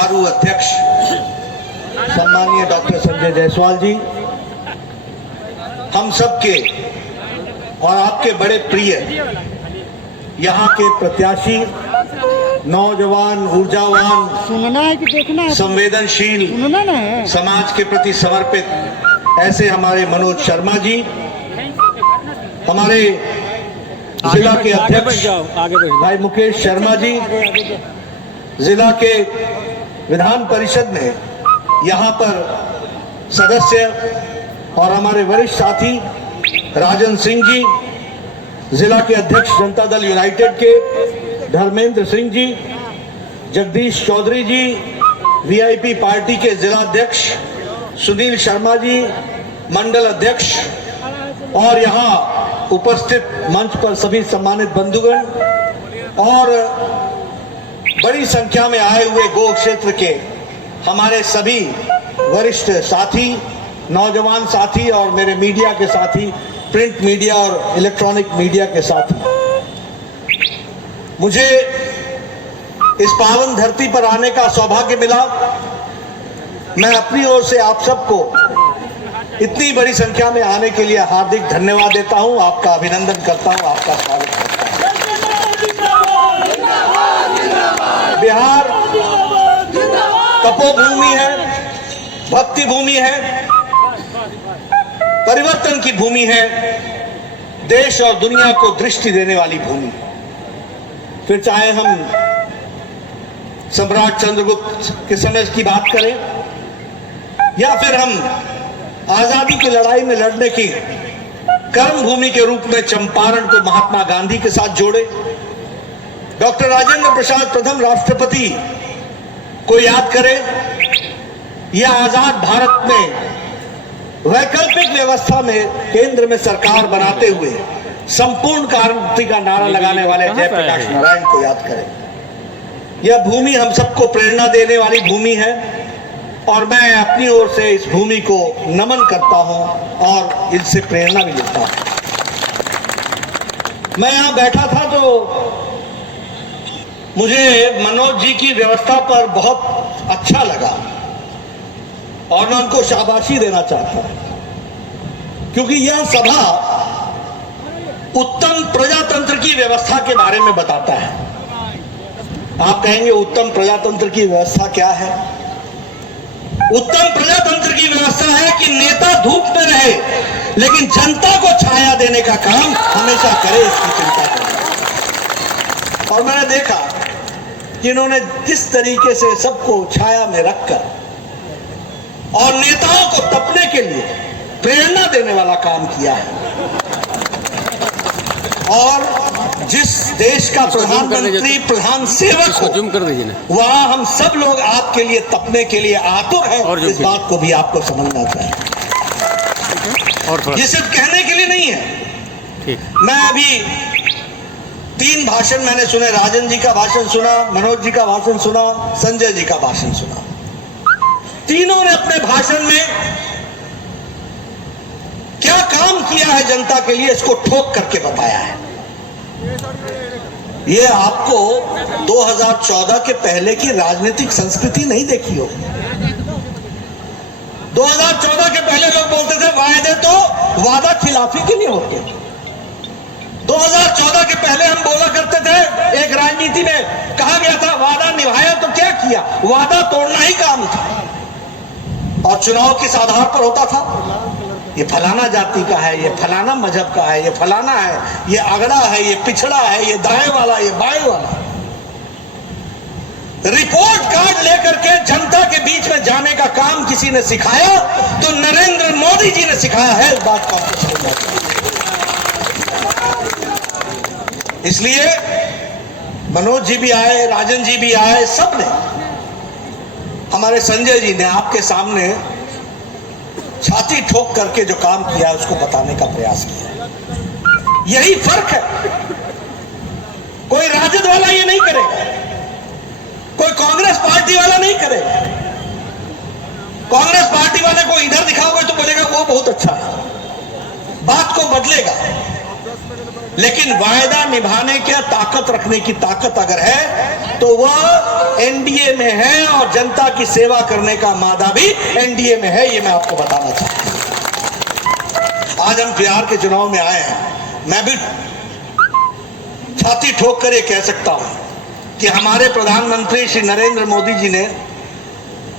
सुचारू अध्यक्ष सम्माननीय डॉक्टर संजय जायसवाल जी, हम सबके और आपके बड़े प्रिय यहाँ के प्रत्याशी, नौजवान, ऊर्जावान, सुनना है कि देखना है, संवेदनशील, सुनना ना है। समाज के प्रति समर्पित ऐसे हमारे मनोज शर्मा जी, हमारे जिला के अध्यक्ष भाई मुकेश शर्मा जी, जिला के विधान परिषद में यहाँ पर सदस्य और हमारे वरिष्ठ साथी राजन सिंह जी, जिला के अध्यक्ष जनता दल यूनाइटेड के धर्मेंद्र सिंह जी, जगदीश चौधरी जी, वीआईपी पार्टी के जिला अध्यक्ष सुनील शर्मा जी, मंडल अध्यक्ष और यहाँ उपस्थित मंच पर सभी सम्मानित बंधुगण और बड़ी संख्या में आए हुए गो क्षेत्र के हमारे सभी वरिष्ठ साथी, नौजवान साथी और मेरे मीडिया के साथी, प्रिंट मीडिया और इलेक्ट्रॉनिक मीडिया के साथी, मुझे इस पावन धरती पर आने का सौभाग्य मिला। मैं अपनी ओर से आप सबको इतनी बड़ी संख्या में आने के लिए हार्दिक धन्यवाद देता हूं, आपका अभिनंदन करता हूं, आपका स्वागत करता हूं। बिहार तपोभूमि है, भक्ति भूमि है, परिवर्तन की भूमि है, देश और दुनिया को दृष्टि देने वाली भूमि। फिर चाहे हम सम्राट चंद्रगुप्त के समय की बात करें या फिर हम आजादी की लड़ाई में लड़ने की कर्म भूमि के रूप में चंपारण को महात्मा गांधी के साथ जोड़े, डॉक्टर राजेंद्र प्रसाद प्रथम राष्ट्रपति को याद करें या आजाद भारत में वैकल्पिक व्यवस्था में केंद्र में सरकार बनाते हुए संपूर्ण क्रांति का नारा लगाने वाले जयप्रकाश नारायण को याद करें। यह भूमि हम सबको प्रेरणा देने वाली भूमि है और मैं अपनी ओर से इस भूमि को नमन करता हूं और इनसे प्रेरणा भी लेता हूं। मैं यहां बैठा था तो मुझे मनोज जी की व्यवस्था पर बहुत अच्छा लगा और मैं उनको शाबाशी देना चाहता हूं, क्योंकि यह सभा उत्तम प्रजातंत्र की व्यवस्था के बारे में बताता है। आप कहेंगे उत्तम प्रजातंत्र की व्यवस्था क्या है? उत्तम प्रजातंत्र की व्यवस्था है कि नेता धूप में रहे लेकिन जनता को छाया देने का काम हमेशा करे, इसकी चिंता करे। और मैंने देखा कि इन्होंने किस तरीके से सबको छाया में रखकर और नेताओं को तपने के लिए प्रेरणा देने वाला काम किया है। और जिस देश का प्रधानमंत्री प्रधान सेवक हो, वहां हम सब लोग आपके लिए तपने के लिए आतुर हैं। इस बात को भी आपको समझना चाहिए, ये सिर्फ कहने के लिए नहीं है। मैं अभी 3 भाषण मैंने सुने, राजन जी का भाषण सुना, मनोज जी का भाषण सुना, संजय जी का भाषण सुना। तीनों ने अपने भाषण में क्या काम किया है जनता के लिए, इसको ठोक करके बताया है। ये आपको 2014 के पहले की राजनीतिक संस्कृति नहीं देखी हो। 2014 के पहले लोग बोलते थे वायदे तो वादा खिलाफी के लिए होते। 2014 के पहले हम बोला करते थे, एक राजनीति में कहा गया था वादा निभाया तो क्या किया, वादा तोड़ना ही काम था। और चुनाव किस आधार पर होता था? ये फलाना जाति का है, ये फलाना मजहब का है, ये फलाना है, ये अगड़ा है, ये पिछड़ा है, ये दाएं वाला, ये बाएं वाला। रिपोर्ट कार्ड लेकर के जनता के बीच में जाने का काम किसी ने सिखाया तो नरेंद्र मोदी जी ने सिखाया है। इस बात को आपको समझना चाहिए। इसलिए मनोज जी भी आए, राजन जी भी आए, सबने, हमारे संजय जी ने आपके सामने छाती ठोक करके जो काम किया है उसको बताने का प्रयास किया। यही फर्क है। कोई राजद वाला ये नहीं करेगा, कोई कांग्रेस पार्टी वाला नहीं करेगा। कांग्रेस पार्टी वाले को इधर दिखाओगे तो बोलेगा वो बहुत अच्छा है, बात को बदलेगा। लेकिन वायदा निभाने की ताकत रखने की ताकत अगर है तो वह एनडीए में है और जनता की सेवा करने का मादा भी एनडीए में है। ये मैं आपको बताना चाहता हूं। आज हम बिहार के चुनाव में आए हैं। मैं भी छाती ठोक कर ये कह सकता हूं कि हमारे प्रधानमंत्री श्री नरेंद्र मोदी जी ने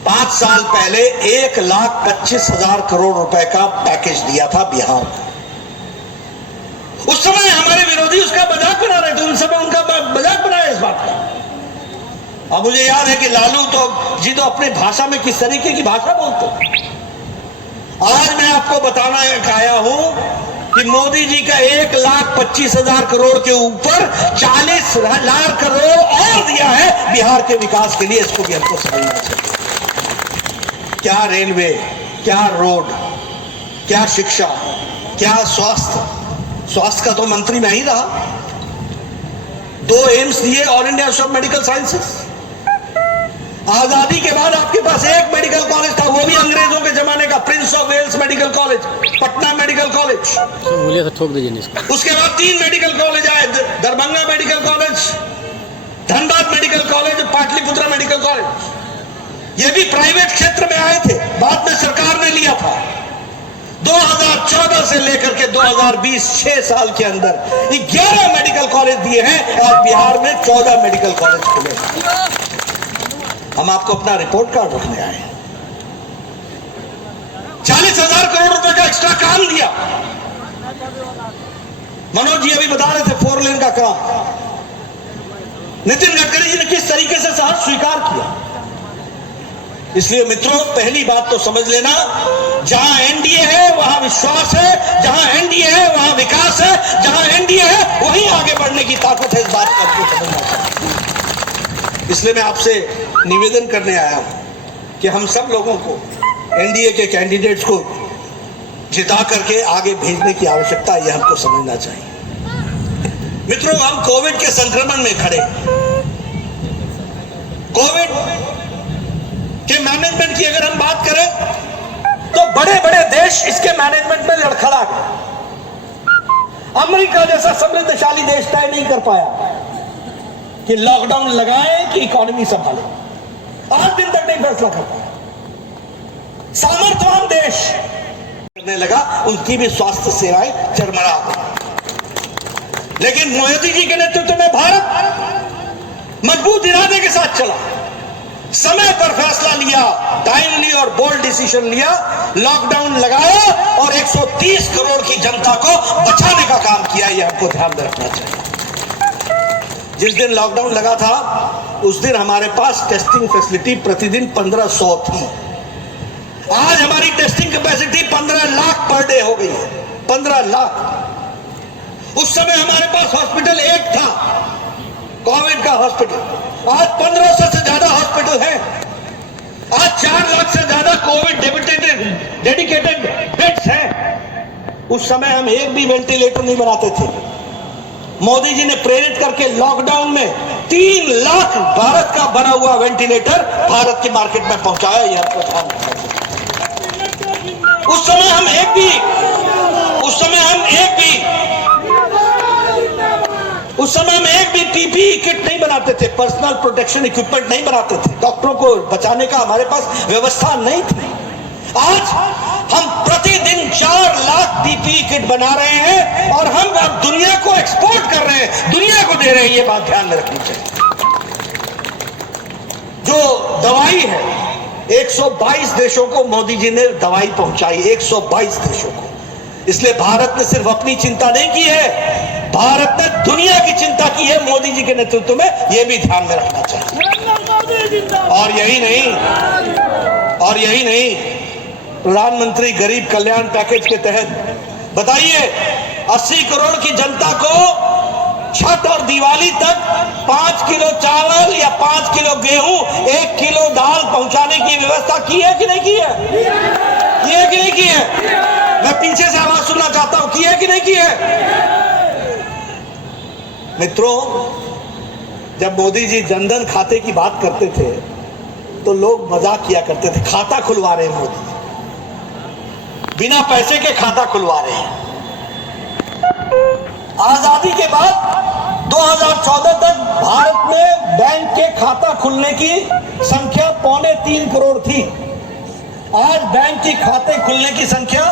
5 साल पहले 1,25,000 करोड़ रुपए का पैकेज दिया था बिहार को। उस समय हमारे विरोधी उसका मजाक बना रहे थे, उन समय उनका मजाक बनाया इस बात का। अब मुझे याद है कि लालू तो अपने भाषा में किस तरीके की भाषा बोलते। आज मैं आपको बताना आया हूं कि मोदी जी का 1,25,000 करोड़ के ऊपर 40 लाख करोड़ और दिया है बिहार के विकास के लिए। इसको भी हमको समझना चाहिए। क्या रेलवे, क्या रोड, क्या शिक्षा, क्या स्वास्थ्य का तो मंत्री मैं ही रहा। 2 एम्स दिए, all India institute of medical sciences. आजादी के बाद आपके पास एक मेडिकल कॉलेज था, वो भी अंग्रेजों के जमाने का, prince of Wales medical college, Patna medical college. ठोक दीजिए। उसके बाद 3 मेडिकल कॉलेज आए, Darbhanga medical college, Dhanbad medical college, Pataliputra medical college. ये भी प्राइवेट क्षेत्र में आए थे, बाद में सरकार ने लिया था। 2014 से लेकर के 2020 6 साल के अंदर 11 मेडिकल कॉलेज दिए हैं और बिहार में 14 मेडिकल कॉलेज खुले। हम आपको अपना रिपोर्ट कार्ड रखने आए। 40,000 करोड़ रुपए का एक्स्ट्रा काम दिया। मनोज जी अभी बता रहे थे 4 लेन का काम। नितिन गडकरी जी ने किस तरीके से साहब स्वीकार किया। इसलिए मित्रों, पहली बात तो समझ लेना, जहां एनडीए है वहां विश्वास है, जहां एनडीए है वहां विकास है, जहां एनडीए है वहीं आगे बढ़ने की ताकत है। इस बात को आपको समझना चाहिए। इसलिए मैं आपसे निवेदन करने आया हूं कि हम सब लोगों को एनडीए के कैंडिडेट्स को जिता करके आगे भेजने की आवश्यकता है, यह हमको समझना चाहिए। मित्रों, हम कोविड के संक्रमण में खड़े। कोविड के मैनेजमेंट की अगर हम बात करें तो बड़े बड़े देश इसके मैनेजमेंट में लड़खड़ा गए। अमेरिका जैसा समृद्धशाली देश तय नहीं कर पाया कि लॉकडाउन लगाएं कि इकोनॉमी संभाले। 8 दिन तक नहीं फैसला कर पाया। सामर्थ्यवान देश करने लगा, उनकी भी स्वास्थ्य सेवाएं चरमरा गई। लेकिन मोदी जी के नेतृत्व में भारत मजबूत इरादे के साथ चला, समय पर फैसला लिया, टाइमली और बोल्ड डिसीजन लिया, लॉकडाउन लगाया और 130 करोड़ की जनता को बचाने का काम किया। यह हमको ध्यान में रखना चाहिए। जिस दिन लॉकडाउन लगा था उस दिन हमारे पास टेस्टिंग फैसिलिटी प्रतिदिन 1500 थी। आज हमारी testing capacity 15 lakh per day हो गई है। 15 लाख। उस समय हमारे पास हॉस्पिटल एक था, कोविड का हॉस्पिटल। आज 1500 से ज्यादा हॉस्पिटल है। आज 4 लाख से ज्यादा कोविड डेडिकेटेड बेड्स हैं। उस समय हम एक भी वेंटिलेटर नहीं बनाते थे। मोदी जी ने प्रेरित करके लॉकडाउन में 3 लाख भारत का बना हुआ वेंटिलेटर भारत के मार्केट में पहुंचाया। यह आपको ध्यान रखना चाहिए। उस समय हम एक भी पीपीई किट नहीं बनाते थे, पर्सनल प्रोटेक्शन इक्विपमेंट नहीं बनाते थे। डॉक्टरों को बचाने का हमारे पास व्यवस्था नहीं थी। आज हम प्रतिदिन 4 लाख पीपीई किट बना रहे हैं और हम अब दुनिया को एक्सपोर्ट कर रहे हैं, दुनिया को दे रहे हैं। ये बात ध्यान में रखनी चाहिए। जो दवाई है, 122 देशों को मोदी जी ने दवाई पहुंचाई, 122 देशों को। इसलिए भारत ने सिर्फ अपनी चिंता नहीं की है, भारत ने दुनिया की चिंता की है मोदी जी के नेतृत्व में। यह भी ध्यान में रखना चाहिए। और यही नहीं, प्रधानमंत्री गरीब कल्याण पैकेज के तहत बताइए 80 करोड़ की जनता को छठ और दिवाली तक 5 किलो चावल या 5 किलो गेहूं, 1 किलो दाल पहुंचाने की व्यवस्था की है कि नहीं की है? की है कि नहीं की है? मैं पीछे से आवाज सुनना चाहता हूं, की है कि नहीं की है? मित्रों, जब मोदी जी जनधन खाते की बात करते थे तो लोग मजाक किया करते थे, खाता खुलवा रहे हैं मोदी, बिना पैसे के खाता खुलवा रहे हैं। आजादी के बाद 2014 तक भारत में बैंक के खाता खुलने की संख्या 2.25 करोड़ थी। आज बैंक के खाते खुलने की संख्या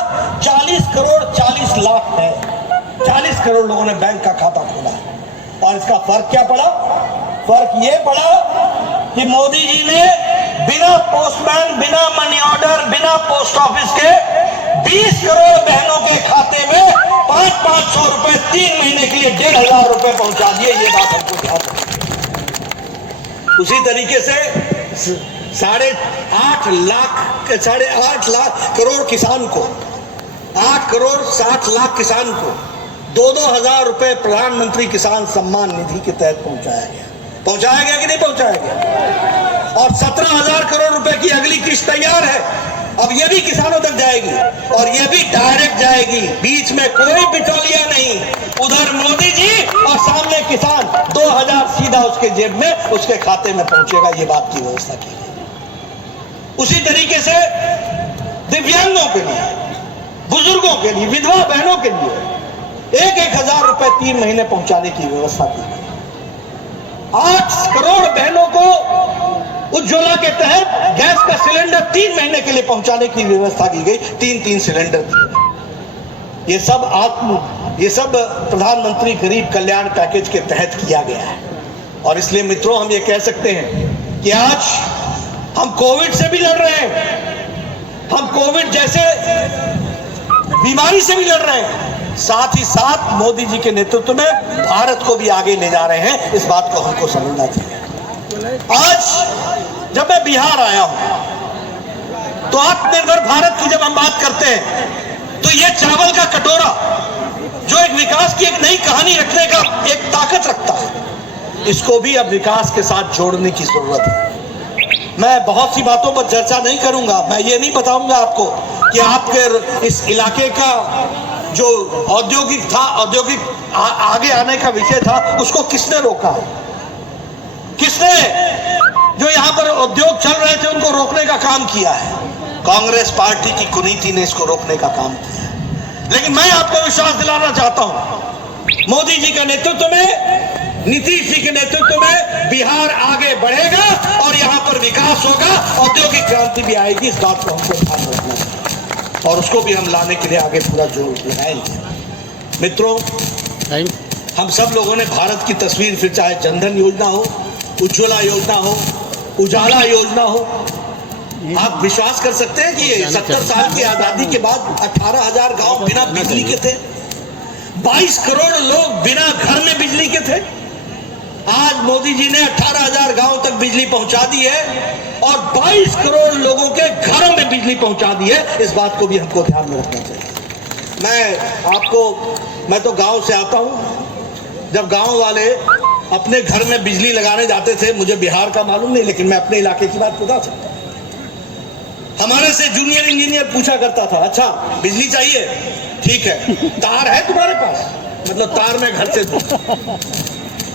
40 करोड़ 40 लाख है। 40 करोड़ लोगों ने बैंक का खाता खोला और इसका फर्क क्या पड़ा? फर्क ये पड़ा कि मोदी जी ने बिना पोस्टमैन, बिना मनी ऑर्डर, बिना पोस्ट ऑफिस के 20 करोड़ बहनों के खाते में 500 रुपए 3 महीने के लिए 1,500 रुपए पहुंचा दिए। ये बात हमको ध्यान रखनी। उसी तरीके से 8.5 लाख करोड़ किसान को, 8 करोड़ 60 लाख किसान को 2-2 हजार रुपए प्रधानमंत्री किसान सम्मान निधि के तहत पहुंचाया गया। पहुंचाया गया कि नहीं पहुंचाया गया? और 17,000 करोड़ रुपए की अगली किस्त तैयार है। अब ये भी किसानों तक जाएगी और ये भी डायरेक्ट जाएगी, बीच में कोई बिचौलिया नहीं। उधर मोदी जी और सामने किसान, 2,000 सीधा उसके जेब में, उसके खाते में पहुंचेगा। ये बात की व्यवस्था की गई। उसी तरीके से दिव्यांगों के लिए, बुजुर्गों के लिए, विधवा बहनों के लिए 1-1 हजार रुपए 3 महीने पहुंचाने की व्यवस्था की गई। 8 करोड़ बहनों को उज्ज्वला के तहत गैस का सिलेंडर 3 महीने के लिए पहुंचाने की व्यवस्था की गई। 3-3 सिलेंडर दिए गए। ये सब प्रधानमंत्री गरीब कल्याण पैकेज के तहत किया गया है। और इसलिए मित्रों, हम ये कह सकते हैं कि आज हम कोविड से भी लड़ रहे हैं, हम कोविड जैसे बीमारी से भी लड़ रहे हैं, साथ ही साथ मोदी जी के नेतृत्व में भारत को भी आगे ले जा रहे हैं। इस बात को हमको समझना चाहिए। आज जब मैं बिहार आया हूं तो आत्मनिर्भर भारत की जब हम बात करते हैं तो ये चावल का कटोरा जो एक विकास की एक नई कहानी रखने का एक ताकत रखता है, इसको भी अब विकास के साथ जोड़ने की जरूरत है। मैं बहुत सी बातों पर चर्चा नहीं करूंगा। मैं ये नहीं बताऊंगा आपको कि आपके इस इलाके का जो औद्योगिक आगे आने का विषय था, उसको किसने रोका है, किसने जो यहां पर उद्योग चल रहे थे उनको रोकने का काम किया है? कांग्रेस पार्टी की कुनीति ने इसको रोकने का काम किया है। लेकिन मैं आपको विश्वास दिलाना चाहता हूं, मोदी जी के नेतृत्व में, नीतीश जी के नेतृत्व में बिहार आगे बढ़ेगा और यहां पर विकास होगा, औद्योगिक क्रांति भी आएगी। इस बात को हमको ध्यान रखना है और उसको भी हम लाने के लिए आगे पूरा जोर लगाएंगे। मित्रों, हम सब लोगों ने भारत की तस्वीर, फिर चाहे जनधन योजना हो, उज्ज्वला योजना हो, उजाला योजना हो, आप विश्वास कर सकते हैं कि ये 70 साल की आजादी के बाद 18,000 गांव बिना बिजली के थे, 22 करोड़ लोग बिना घर में बिजली के थे। आज मोदी जी ने 18,000 गांव तक बिजली पहुंचा दी है और 22 करोड़ लोगों के घरों में बिजली पहुंचा दी है। इस बात को भी हमको ध्यान में रखना चाहिए। मैं तो गांव से आता हूं। जब गांव वाले अपने घर में बिजली लगाने जाते थे, मुझे बिहार का मालूम नहीं, लेकिन मैं अपने इलाके की बात बता सकता हूं। हमारे से जूनियर इंजीनियर पूछा करता था, अच्छा बिजली चाहिए, ठीक है, तार है तुम्हारे पास? मतलब तार में घर से दूर।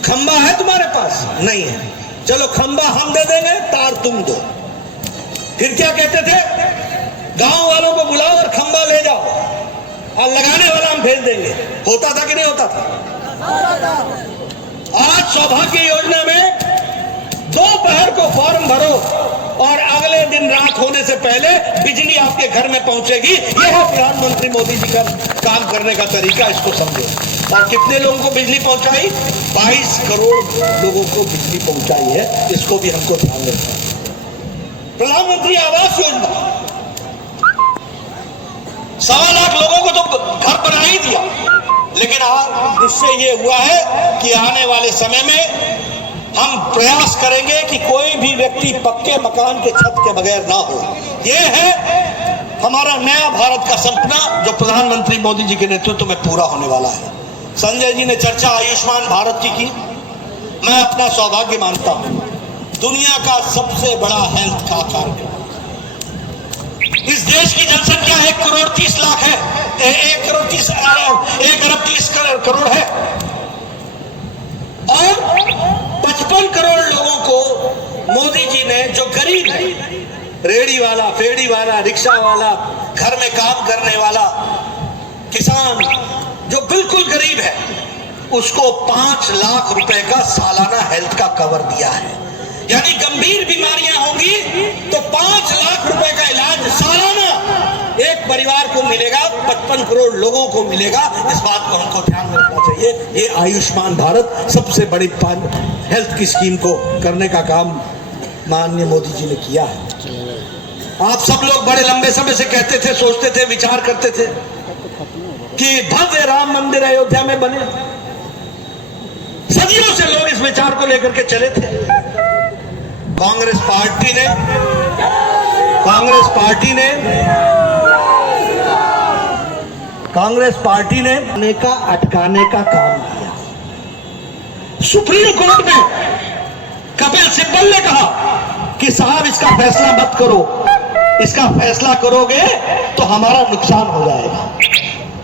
खंबा है तुम्हारे पास? नहीं है। चलो खंबा हम दे देंगे, तार तुम दो। फिर क्या कहते थे? गांव वालों को बुलाओ और खंबा ले जाओ और लगाने वाला हम भेज देंगे। होता था कि नहीं होता था? आज सौभाग्य योजना में दोपहर को फॉर्म भरो और अगले दिन रात होने से पहले बिजली आपके घर में पहुंचेगी। यह है प्रधानमंत्री मोदी जी का काम करने का तरीका। इसको समझो। और कितने लोगों को बिजली पहुंचाई? 22 करोड़ लोगों को बिजली पहुंचाई है। इसको भी हमको ध्यान रखना है। प्रधानमंत्री आवास योजना, 1.25 लाख लोगों को तो घर बना ही दिया, लेकिन आज निश्चय ये हुआ है कि आने वाले समय में हम प्रयास करेंगे कि कोई भी व्यक्ति पक्के मकान के छत के बगैर ना हो। ये है हमारा नया भारत का सपना जो प्रधानमंत्री मोदी जी के नेतृत्व में पूरा होने वाला है। संजय जी ने चर्चा आयुष्मान भारत की। मैं अपना सौभाग्य मानता हूं, दुनिया का सबसे बड़ा हेल्थ का कार्यक्रम। इस देश की जनसंख्या 1 करोड़ 30 लाख है, 1 अरब 30 करोड़ है और 55 करोड़ लोगों को मोदी जी ने, जो गरीब है, रेड़ी वाला, फेड़ी वाला, रिक्शा वाला, घर में काम करने वाला, किसान जो बिल्कुल गरीब है, उसको 5 लाख रुपए का सालाना हेल्थ का कवर दिया है। यानी गंभीर बीमारियां होंगी तो 5 लाख रुपए का इलाज सालाना एक परिवार को मिलेगा, 55 करोड़ लोगों को मिलेगा। इस बात को हमको ध्यान में रखना चाहिए। ये आयुष्मान भारत सबसे बड़ी हेल्थ की स्कीम को करने का काम माननीय मोदी जी ने किया है। आप सब लोग बड़े लंबे समय से कहते थे, सोचते थे, विचार करते थे कि भव्य राम मंदिर अयोध्या में बने। सदियों से लोग इस विचार को लेकर के चले थे। कांग्रेस पार्टी ने अटकाने का काम किया। सुप्रीम कोर्ट में कपिल सिब्बल ने कहा कि साहब इसका फैसला मत करो, इसका फैसला करोगे तो हमारा नुकसान हो जाएगा।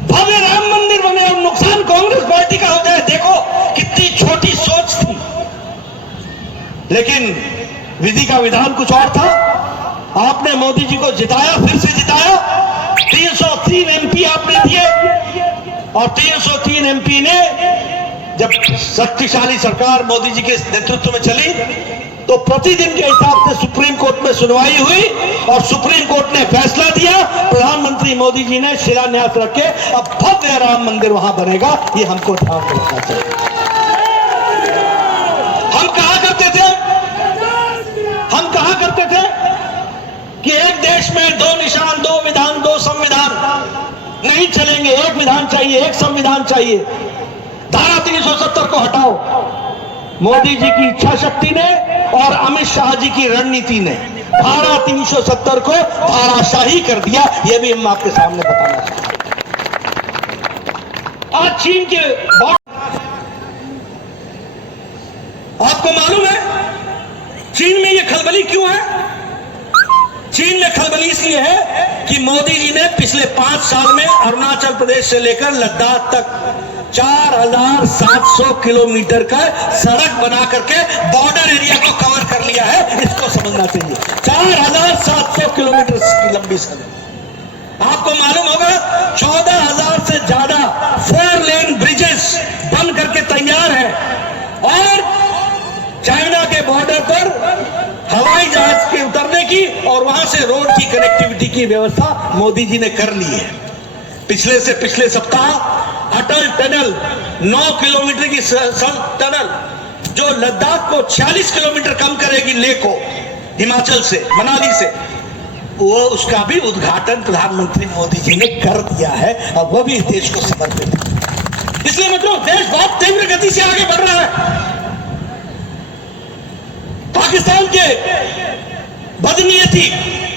भव्य राम मंदिर बने और नुकसान कांग्रेस पार्टी का हो जाए, देखो कितनी छोटी सोच थी। लेकिन विधि का विधान कुछ और था। आपने मोदी जी को जिताया, फिर से जिताया। 303 एमपी आपने दिए और 303 एमपी ने जब शक्तिशाली सरकार मोदी जी के नेतृत्व में चली तो प्रतिदिन के हिसाब से सुप्रीम कोर्ट में सुनवाई हुई और सुप्रीम कोर्ट ने फैसला दिया। प्रधानमंत्री मोदी जी ने शिलान्यास रखे, अब भव्य राम मंदिर वहां बनेगा। ये हमको ध्यान रखना चाहिए। हम कहा करते थे कि एक देश में 2 निशान, 2 विधान, 2 संविधान नहीं चलेंगे। एक विधान चाहिए, एक संविधान चाहिए। धारा 370 को हटाओ। मोदी जी की इच्छा शक्ति ने और अमित शाह जी की रणनीति ने धारा 370 को धाराशाही कर दिया। यह भी हम आपके सामने बताना चाहते हैं। आज चीन के आपको मालूम है चीन में यह खलबली क्यों है? चीन में खलबली इसलिए है कि मोदी जी ने पिछले 5 साल में अरुणाचल प्रदेश से लेकर लद्दाख तक 4700 किलोमीटर का सड़क बना करके बॉर्डर एरिया को कवर कर लिया है। इसको समझना चाहिए। 4700 किलोमीटर की लंबी सड़क। आपको मालूम होगा 14,000 से ज्यादा 4 लेन ब्रिजेस बन करके तैयार है और चाइना के बॉर्डर पर हवाई जहाज के उतरने की और वहां से रोड की कनेक्टिविटी की व्यवस्था मोदी जी ने कर ली है। पिछले सप्ताह अटल टनल 9 किलोमीटर की टनल जो लद्दाख को 46 किलोमीटर कम करेगी, लेह को हिमाचल से, मनाली से, वो उसका भी उद्घाटन प्रधानमंत्री मोदी जी ने कर दिया है। अब वो भी देश को समर्पित है। इसलिए मतलब देश बहुत तीव्र गति से आगे बढ़ रहा है। पाकिस्तान के बदनीयती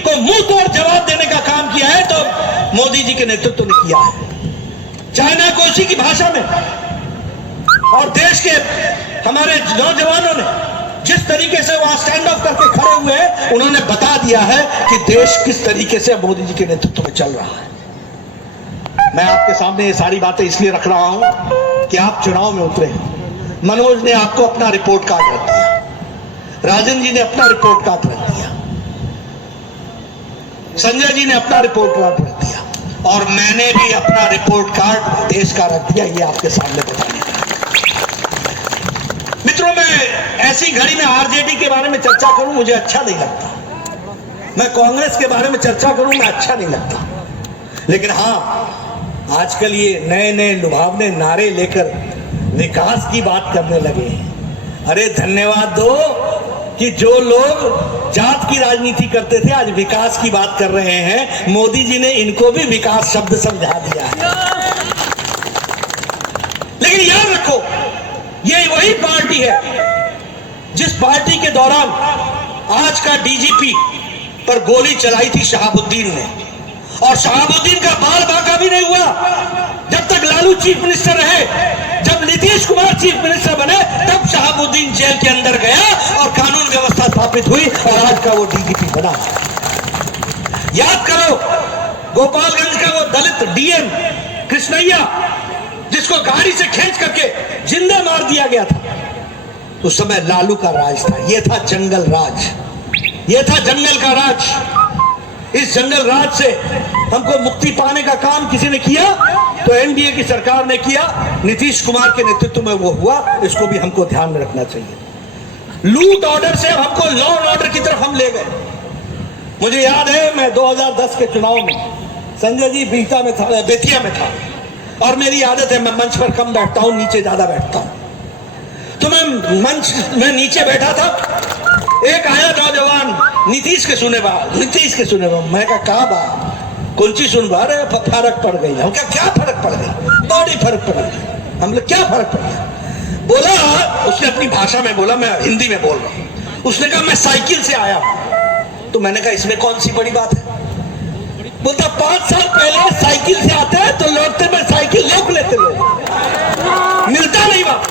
को मुंह तोड़ जवाब देने का काम किया है तो मोदी जी के नेतृत्व ने किया है। चाइना को उसी की भाषा में और देश के हमारे नौजवानों ने जिस तरीके से वहां स्टैंड ऑफ करके खड़े हुए हैं, उन्होंने बता दिया है कि देश किस तरीके से मोदी जी के नेतृत्व में चल रहा है। मैं आपके सामने ये सारी बातें इसलिए रख रहा हूं कि आप चुनाव में उतरे। मनोज ने आपको अपना रिपोर्ट कार्ड रख दिया, राजन जी ने अपना रिपोर्ट कार्ड रख दिया, संजय जी ने अपना रिपोर्ट कार्ड रख दिया और मैंने भी अपना रिपोर्ट कार्ड देश का रख दिया। ये आपके सामने बताने का। मित्रों, मैं ऐसी घड़ी में आरजेडी के बारे में चर्चा करूं मुझे अच्छा नहीं लगता। मैं कांग्रेस के बारे में चर्चा करूं मैं अच्छा नहीं लगता। लेकिन हाँ, आजकल ये नए लुभावने नारे लेकर विकास की बात करने लगे। अरे धन्यवाद दो कि जो लोग जात की राजनीति करते थे आज विकास की बात कर रहे हैं। मोदी जी ने इनको भी विकास शब्द समझा दिया है। लेकिन याद रखो, ये वही पार्टी है जिस पार्टी के दौरान आज का डीजीपी पर गोली चलाई थी शहाबुद्दीन ने, और शहाबुद्दीन का बाल बांका भी नहीं हुआ जब तक लालू चीफ मिनिस्टर रहे। जब नीतीश कुमार चीफ मिनिस्टर बने तब शहाबुद्दीन जेल के अंदर गया और कानून व्यवस्था स्थापित हुई और आज का वो डीजीपी बना। याद करो गोपालगंज का वो दलित डीएम कृष्णैया जिसको गाड़ी से खींच करके जिंदा मार दिया गया था, उस समय लालू का राज था। ये था जंगल राज, ये था जंगल का राज। इस जंगल राज से हमको मुक्ति पाने का काम किसी ने किया तो एनडीए की सरकार ने किया, नीतीश कुमार के नेतृत्व में वो हुआ। इसको भी हमको ध्यान में रखना चाहिए। लूट ऑर्डर से हमको लॉ एंड ऑर्डर की तरफ हम ले गए। मुझे याद है मैं 2010 के चुनाव में संजय जी बेतिया में था और मेरी आदत है मैं मंच पर कम बैठता हूं, नीचे ज्यादा बैठता हूं। तो मैं मंच में नीचे बैठा था, एक आया नौजवान नीतीश के सुने बा मैं कहा बा कौन सी सुन बा रहे, फर्क पड़ गई। हम क्या फर्क पड़ गई? बड़ी फर्क पड़ गई। हम लोग क्या फर्क पड़ गया? बोला, उसने अपनी भाषा में बोला, मैं हिंदी में बोल रहा हूं। उसने कहा मैं साइकिल से आया हूं। तो मैंने कहा इसमें कौन सी बड़ी बात है? बोलता 5 साल पहले साइकिल से आते हैं तो लौटते में साइकिल रोक लेते लोग, मिलता नहीं वापस।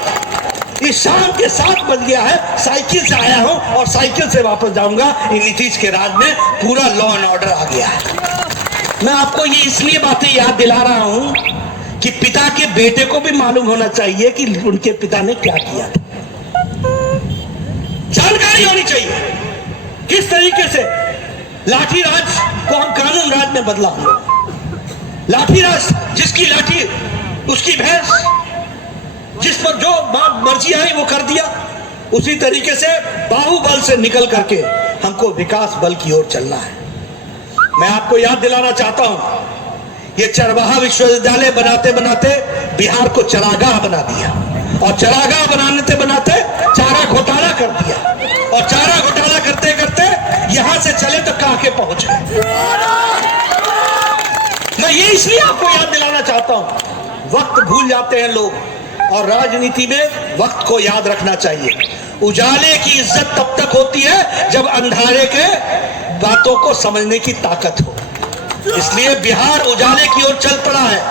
इस शाम के 7 बज गया है, साइकिल से आया हूं और साइकिल से वापस जाऊंगा। नीतीश के राज में पूरा लॉ एंड ऑर्डर आ गया है। मैं आपको ये इसलिए बातें याद दिला रहा हूं कि पिता के बेटे को भी मालूम होना चाहिए कि उनके पिता ने क्या किया था। जानकारी होनी चाहिए किस तरीके से लाठी राज को हम कानून राज में बदला। लाठी राज, जिसकी लाठी उसकी भैंस, जिस पर जो मर्जी आई वो कर दिया। उसी तरीके से बाहुबल से निकल करके हमको विकास बल की ओर चलना है। मैं आपको याद दिलाना चाहता हूं, ये चरवाहा विश्वविद्यालय बनाते बनाते बिहार को चरागाह बना दिया और चरागाह बनाते बनाते चारा घोटाला कर दिया और चारा घोटाला करते करते यहां से चले तो कांके पहुंच गए। मैं ये इसलिए आपको याद दिलाना चाहता हूं, वक्त भूल जाते हैं लोग और राजनीति में वक्त को याद रखना चाहिए। उजाले की इज्जत तब तक होती है जब अंधारे के बातों को समझने की ताकत हो। इसलिए बिहार उजाले की ओर चल पड़ा है।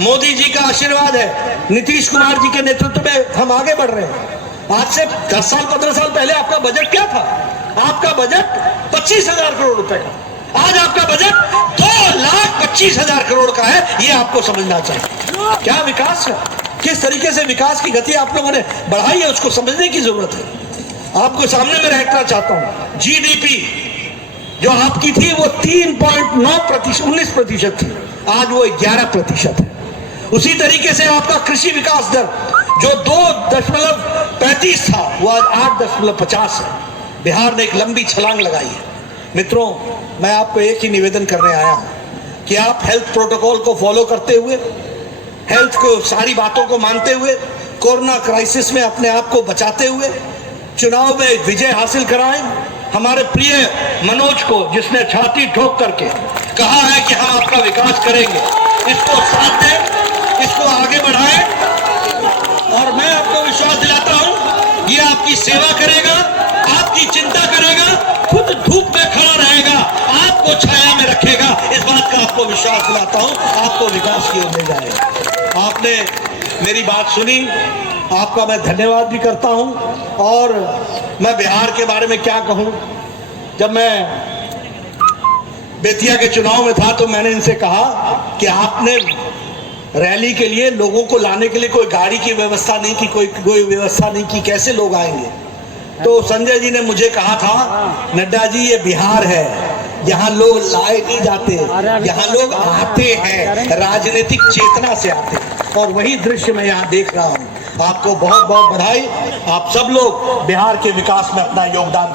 मोदी जी का आशीर्वाद है, नीतीश कुमार जी के नेतृत्व में हम आगे बढ़ रहे हैं। आज से 10 साल 15 साल पहले आपका बजट क्या था? आपका बजट 25,000 करोड़ रुपए का। आज आपका बजट 2,25,000 करोड़ का है। ये आपको समझना चाहिए। क्या विकास है, किस तरीके से विकास की गति आप लोगों ने बढ़ाई है, उसको समझने की जरूरत है। आपको सामने में रखना चाहता हूं, जीडीपी जो आपकी थी वो 19% थी, आज वो 11% है। उसी तरीके से आपका कृषि विकास दर जो 2.35 था वो आज 8.50 है। बिहार ने एक लंबी छलांग लगाई है। मित्रों, मैं आपको एक ही निवेदन करने आया हूं कि आप हेल्थ प्रोटोकॉल को फॉलो करते हुए, हेल्थ को सारी बातों को मानते हुए, कोरोना क्राइसिस में अपने आप को बचाते हुए चुनाव में विजय हासिल कराएं। हमारे प्रिय मनोज को, जिसने छाती ठोक करके कहा है कि हम आपका विकास करेंगे, इसको साथ दें, इसको आगे बढ़ाएं। और मैं आपको विश्वास दिलाता हूं ये आपकी सेवा करेगा, आपकी चिंता करेगा, खुद धूप में खड़ा रहेगा, आपको छाया में रखेगा। इस बात का आपको विश्वास दिलाता हूं, आपको विकास की ओर ले जाएगा। आपने मेरी बात सुनी, आपका मैं धन्यवाद भी करता हूं। और मैं बिहार के बारे में क्या कहूं, जब मैं बेतिया के चुनाव में था तो मैंने इनसे कहा कि आपने रैली के लिए लोगों को लाने के लिए कोई गाड़ी की व्यवस्था नहीं की, कोई व्यवस्था नहीं की, कैसे लोग आएंगे? तो संजय जी ने मुझे कहा था, नड्डा जी ये बिहार है, यहाँ लोग लाए नहीं जाते, यहाँ लोग आते हैं, राजनीतिक चेतना से आते हैं। और वही दृश्य मैं यहाँ देख रहा हूँ। आपको बहुत बहुत बधाई। आप सब लोग बिहार के विकास में अपना योगदान